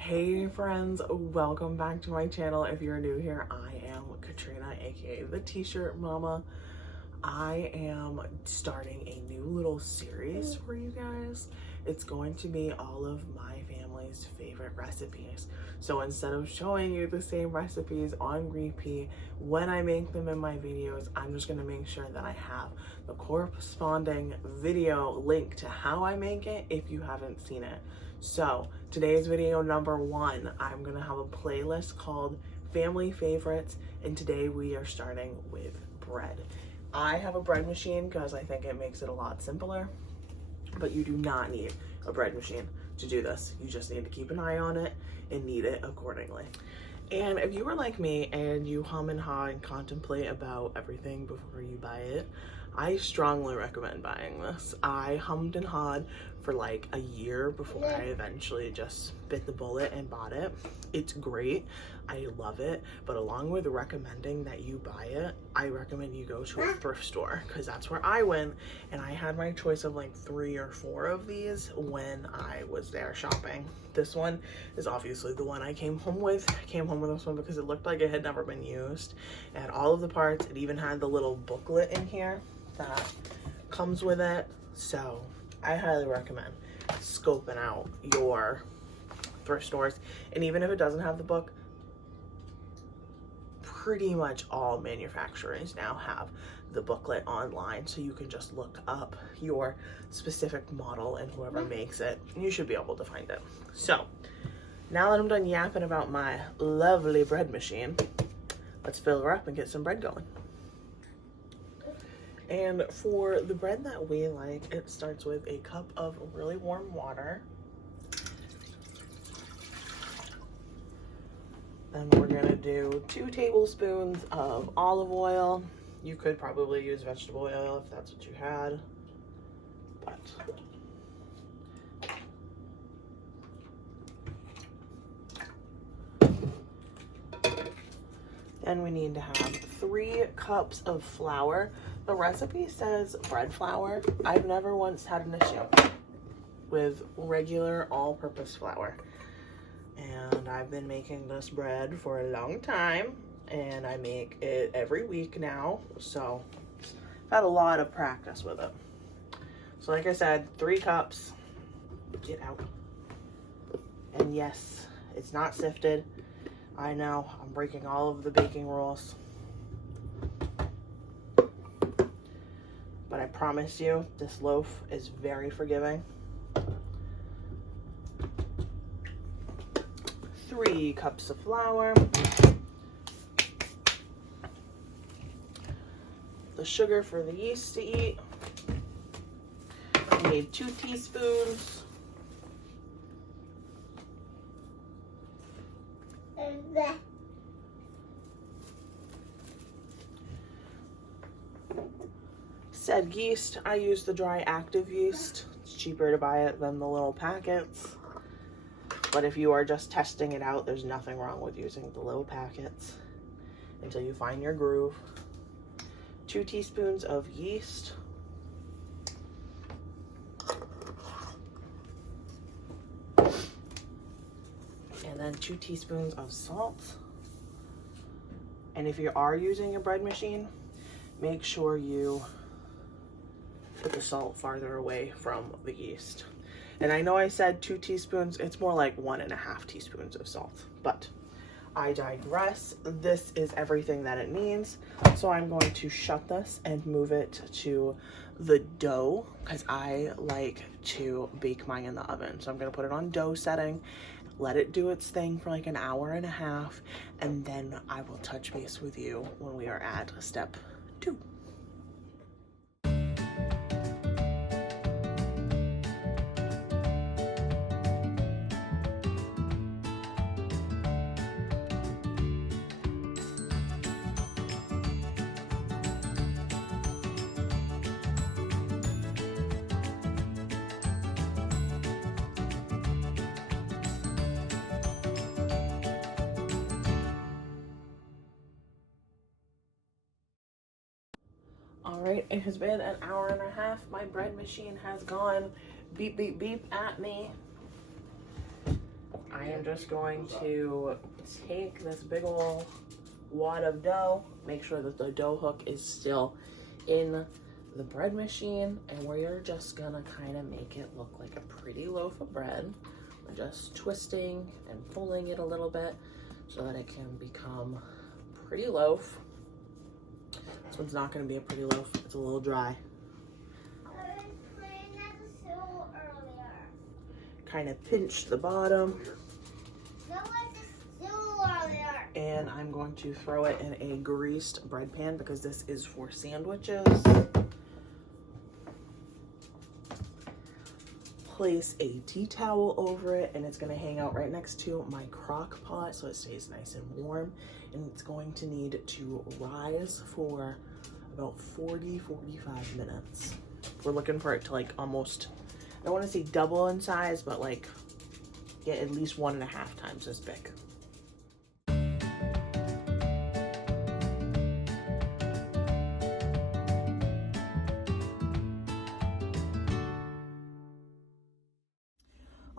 Hey friends, welcome back to my channel. If you're new here, I am Katrina, aka the T-shirt Mama. I am starting a new little series for you guys. It's going to be all of my family's favorite recipes. So instead of showing you the same recipes on repeat when I make them in my videos, I'm just gonna make sure that I have the corresponding video link to how I make it if you haven't seen it. So today's video number 1, I'm gonna have a playlist called Family Favorites, and today we are starting with bread. I have a bread machine because I think it makes it a lot simpler, but you do not need a bread machine to do this. You just need to keep an eye on it and knead it accordingly. And if you are like me and you hum and haw and contemplate about everything before you buy it, I strongly recommend buying this. I hummed and hawed for like a year before I eventually just bit the bullet and bought it. It's great. I love it. But along with recommending that you buy it, I recommend you go to a thrift store because that's where I went, and I had my choice of like 3 or 4 of these when I was there shopping. This one is obviously the one I came home with. I came home with this one because it looked like it had never been used. It had all of the parts. It even had the little booklet in here that comes with it. So I highly recommend scoping out your thrift stores. And even if it doesn't have the book, pretty much all manufacturers now have the booklet online, so you can just look up your specific model and whoever makes it, you should be able to find it. So now that I'm done yapping about my lovely bread machine, let's fill her up and get some bread going. And for the bread that we like, it starts with a cup of really warm water. Then we're gonna do 2 tablespoons of olive oil. You could probably use vegetable oil if that's what you had, but then we need to have 3 cups of flour. The recipe says bread flour. I've never once had an issue with regular all-purpose flour. And I've been making this bread for a long time, and I make it every week now, so I've had a lot of practice with it. So like I said, 3 cups. Get out. And yes, it's not sifted. I know, I'm breaking all of the baking rules. But I promise you, this loaf is very forgiving. 3 cups of flour, the sugar for the yeast to eat. We need 2 teaspoons. Said yeast, I use the dry active yeast. It's cheaper to buy it than the little packets. But if you are just testing it out, there's nothing wrong with using the little packets until you find your groove. 2 teaspoons of yeast. And then 2 teaspoons of salt. And if you are using a bread machine, make sure you put the salt farther away from the yeast. And I know I said 2 teaspoons, it's more like 1.5 teaspoons of salt, but I digress. This is everything that it needs. So I'm going to shut this and move it to the dough because I like to bake mine in the oven. So I'm gonna put it on dough setting, let it do its thing for like 1.5 hours, and then I will touch base with you when we are at step 2. All right, it has been 1.5 hours. My bread machine has gone beep, beep, beep at me. I am just going to take this big ol' wad of dough, make sure that the dough hook is still in the bread machine, and we're just gonna kind of make it look like a pretty loaf of bread. We're just twisting and pulling it a little bit so that it can become a pretty loaf. This one's not gonna be a pretty loaf, it's a little dry. I was playing at the zoo earlier. Kind of pinch the bottom. No, at the zoo earlier. And I'm going to throw it in a greased bread pan because this is for sandwiches. Place a tea towel over it, and it's going to hang out right next to my crock pot so it stays nice and warm. And it's going to need to rise for about 40-45 minutes. We're looking for it to like almost, I don't want to say double in size, but like get at least 1.5 times as big.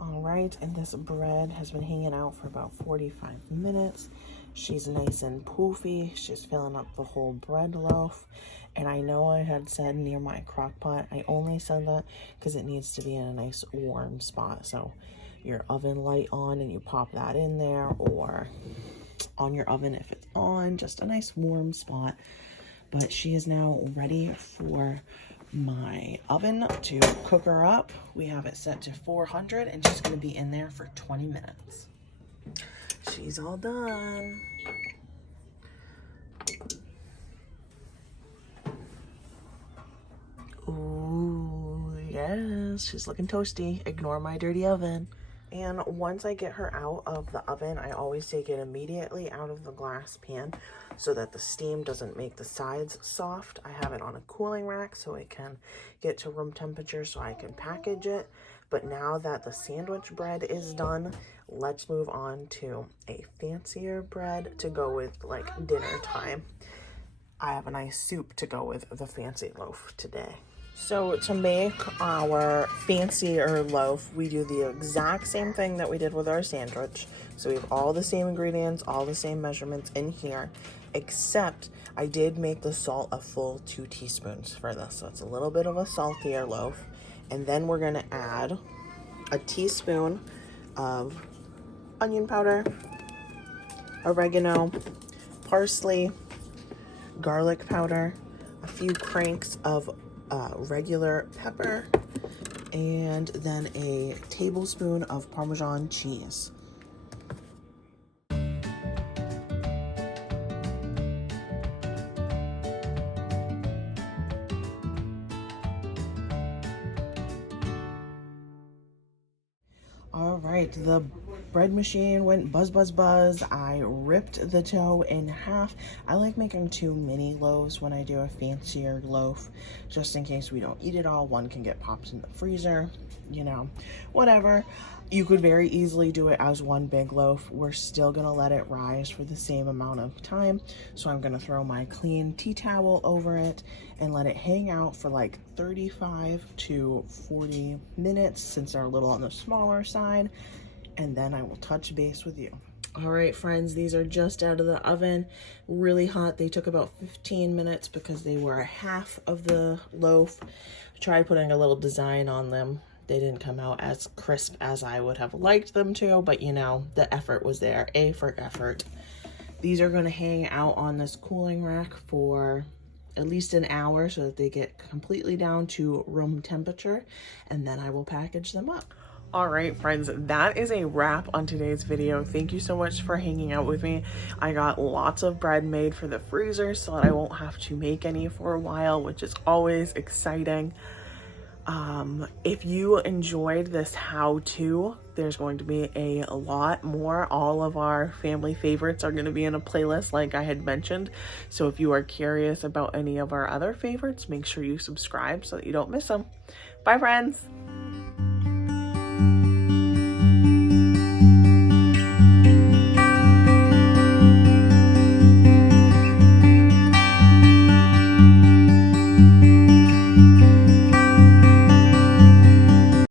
All right, and this bread has been hanging out for about 45 minutes. She's nice and poofy. She's filling up the whole bread loaf. And I know I had said near my crock pot. I only said that because it needs to be in a nice warm spot. So your oven light on and you pop that in there, or on your oven if it's on, just a nice warm spot. But she is now ready for my oven to cook her up. We have it set to 400 and she's going to be in there for 20 minutes. She's all done. Ooh, yes, she's looking toasty. Ignore my dirty oven. And once I get her out of the oven, I always take it immediately out of the glass pan so that the steam doesn't make the sides soft. I have it on a cooling rack so it can get to room temperature so I can package it. But now that the sandwich bread is done, let's move on to a fancier bread to go with like dinner time. I have a nice soup to go with the fancy loaf today. So to make our fancier loaf, we do the exact same thing that we did with our sandwich. So we have all the same ingredients, all the same measurements in here, except I did make the salt a full 2 teaspoons for this. So it's a little bit of a saltier loaf. And then we're gonna add a teaspoon of onion powder, oregano, parsley, garlic powder, a few cranks of regular pepper, and then a tablespoon of Parmesan cheese. All right, the bread machine went buzz, buzz, buzz. I ripped the dough in half. I like making 2 mini loaves when I do a fancier loaf, just in case we don't eat it all. One can get popped in the freezer, you know, whatever. You could very easily do it as 1 big loaf. We're still gonna let it rise for the same amount of time. So I'm gonna throw my clean tea towel over it and let it hang out for like 35 to 40 minutes since they're a little on the smaller side. And then I will touch base with you. All right, friends, these are just out of the oven, really hot. They took about 15 minutes because they were half of the loaf. I tried putting a little design on them. They didn't come out as crisp as I would have liked them to, but you know, the effort was there, A for effort. These are gonna hang out on this cooling rack for at least an hour so that they get completely down to room temperature, and then I will package them up. All right, friends, that is a wrap on today's video. Thank you so much for hanging out with me. I got lots of bread made for the freezer so that I won't have to make any for a while, which is always exciting. If you enjoyed this how-to, there's going to be a lot more. All of our family favorites are going to be in a playlist like I had mentioned. So if you are curious about any of our other favorites, make sure you subscribe so that you don't miss them. Bye, friends.